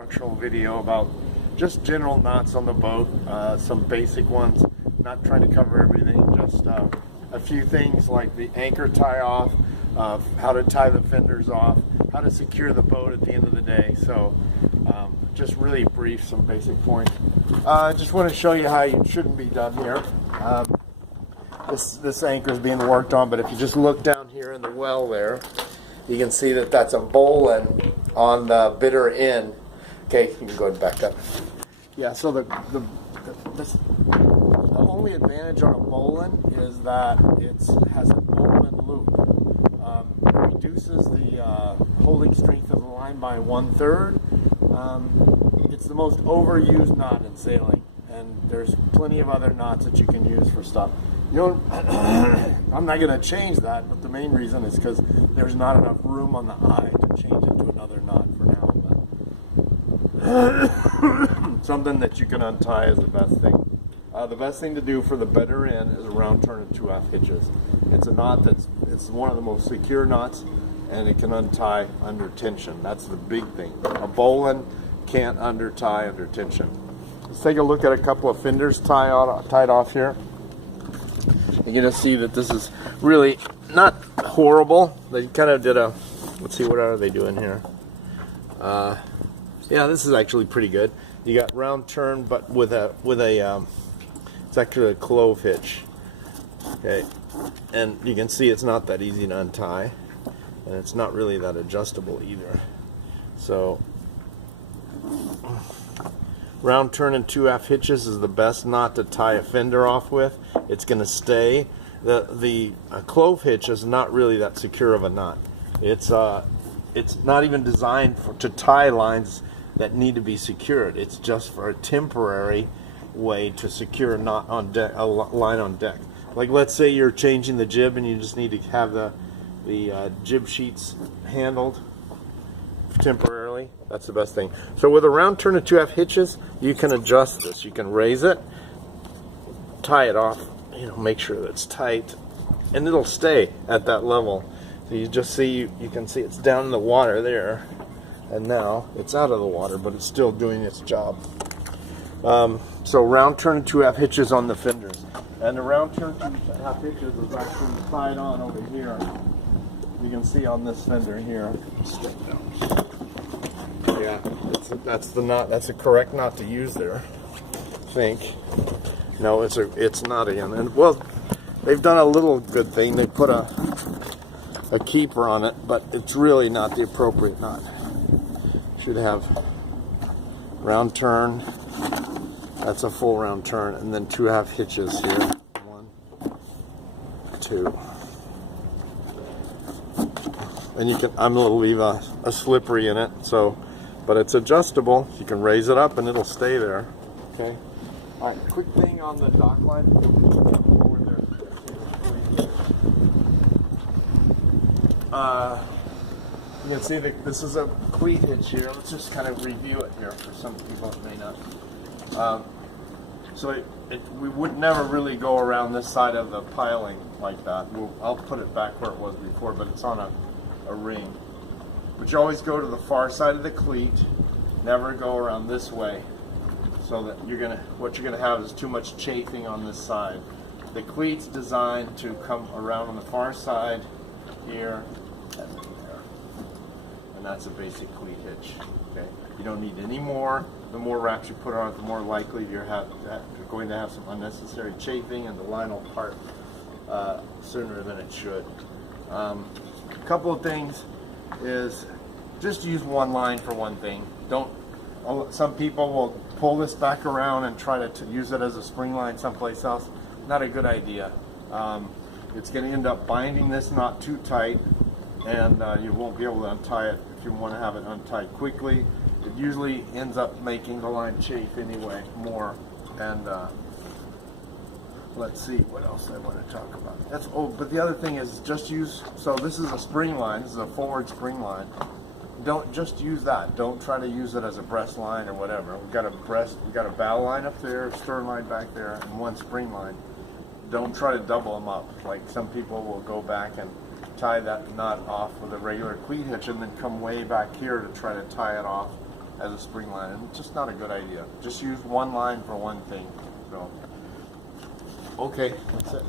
Instructional video about just general knots on the boat, some basic ones, not trying to cover everything, just a few things like the anchor tie off, how to tie the fenders off, how to secure the boat at the end of the day. So just really brief, some basic points. I just want to show you how it shouldn't be done here. This anchor is being worked on, but if you just look down here in the well there, you can see that that's a bowline on the bitter end. Okay, you can go ahead and back up. Yeah, so the only advantage on a bowline is that it has an open loop. It reduces the holding strength of the line by 1/3. It's the most overused knot in sailing, and there's plenty of other knots that you can use for stuff. You know, I'm not going to change that, but the main reason is because there's not enough room on the eye to change it to another knot for now. But something that you can untie is the best thing. The best thing to do for the better end is a round turn and 2/2 hitches. It's a knot it's one of the most secure knots, and it can untie under tension. That's the big thing. A bowline can't untie under tension. Let's take a look at a couple of fenders tied off here. You're going to see that this is really not horrible. They kind of did a, let's see, what are they doing here? Yeah, this is actually pretty good. You got round turn, but with a it's actually a clove hitch. Okay, and you can see it's not that easy to untie, and it's not really that adjustable either. So round turn and 2/2 hitches is the best knot to tie a fender off with. It's going to stay. The clove hitch is not really that secure of a knot. It's not even designed to tie lines that need to be secured. It's just for a temporary way to secure a knot on deck, a line on deck. Like, let's say you're changing the jib and you just need to have the jib sheets handled temporarily. That's the best thing. So with a round turn and 2/2 hitches, you can adjust this. You can raise it, tie it off, make sure that it's tight, and it'll stay at that level. So you just see, you can see it's down in the water there, and now it's out of the water, but it's still doing its job. So round turn and 2/2 hitches on the fenders, and the round turn 2/2 hitches is actually tied on over here. You can see on this fender here. Step down. Yeah, that's the knot. That's the correct knot to use there. I think. No, it's not again. And well, they've done a little good thing. They put a keeper on it, but it's really not the appropriate knot. Should have round turn. That's a full round turn, and then 2/2 hitches here. 1, 2. And you can. I'm going to leave a slippery in it, so. But it's adjustable. You can raise it up and it'll stay there. Okay. All right. Quick thing on the dock line. Forward there. You can see that this is a cleat hitch here. Let's just kind of review it here for some people that may not. So we would never really go around this side of the piling like that. I'll put it back where it was before, but it's on a ring. But you always go to the far side of the cleat, never go around this way, so that what you're gonna have is too much chafing on this side. The cleat's designed to come around on the far side here and there, and that's a basic cleat hitch. Okay, you don't need any more. The more wraps you put on it, the more likely you're going to have some unnecessary chafing, and the line will part sooner than it should. A couple of things is just use one line for one thing. Some people will pull this back around and try to use it as a spring line someplace else. Not a good idea. It's going to end up binding this knot too tight, and you won't be able to untie it if you want to have it untied quickly. It usually ends up making the line chafe anyway more. And let's see what else I want to talk about. But the other thing is just use. So this is a spring line. This is a forward spring line. Don't just use that. Don't try to use it as a breast line or whatever. We've got a bow line up there, stern line back there, and one spring line. Don't try to double them up. Like some people will go back and tie that knot off with a regular cleat hitch and then come way back here to try to tie it off as a spring line, and it's just not a good idea. Just use one line for one thing. So, okay, that's it.